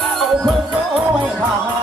เอาเพิ่งโอ้ยข้า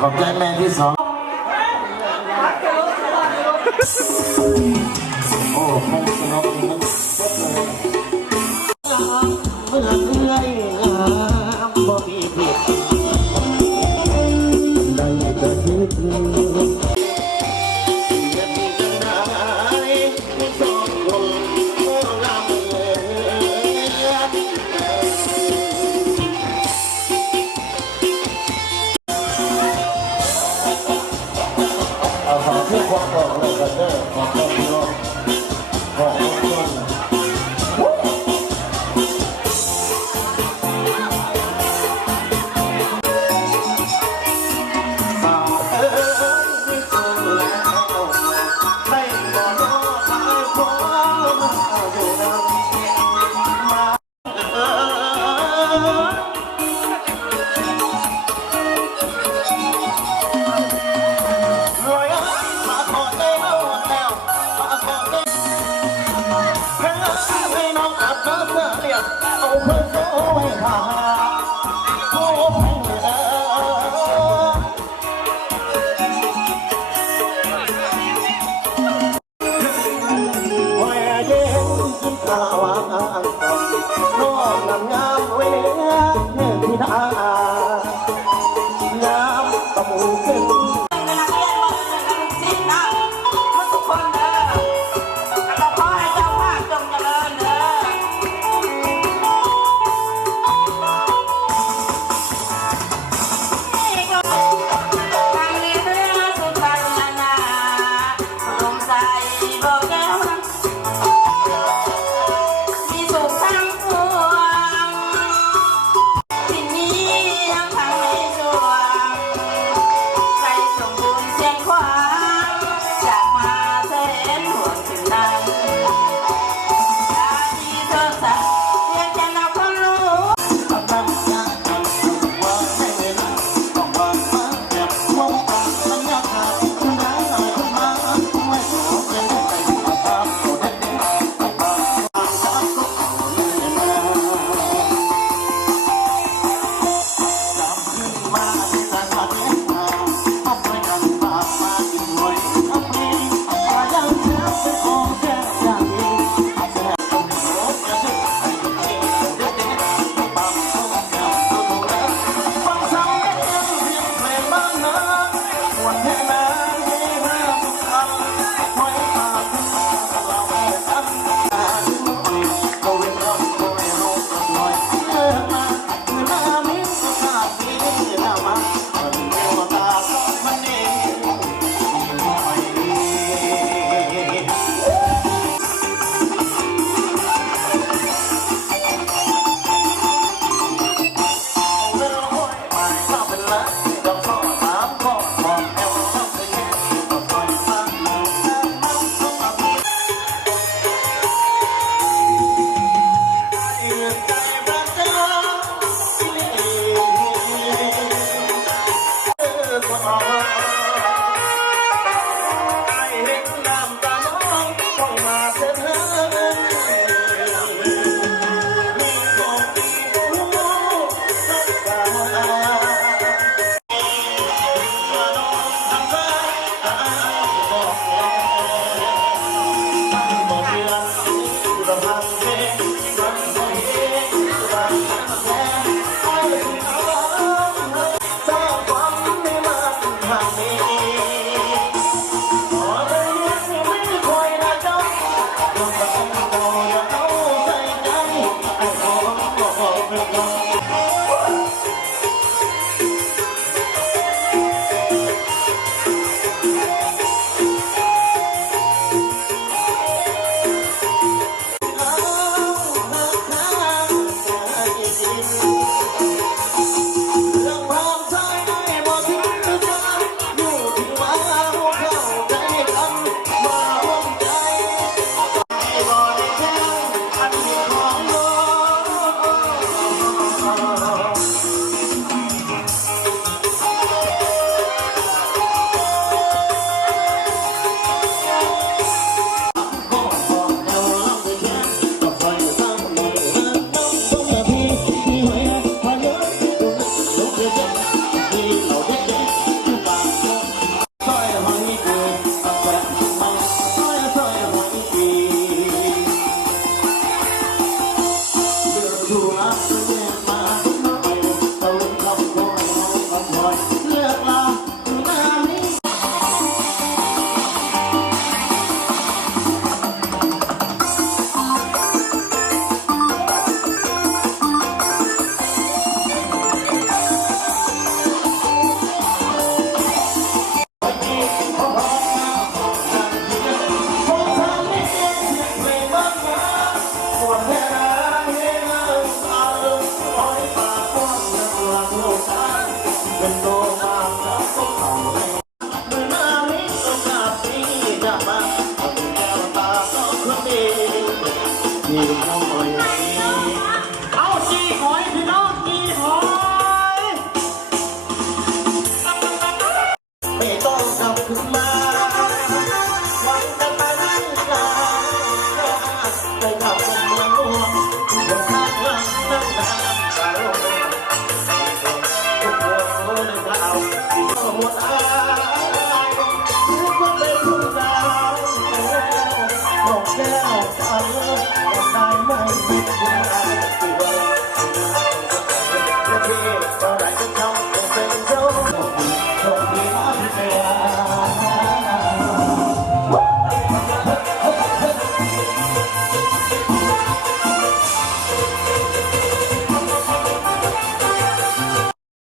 ขอบใจแม่ที่สอง โอ้คมันเอะเล open อข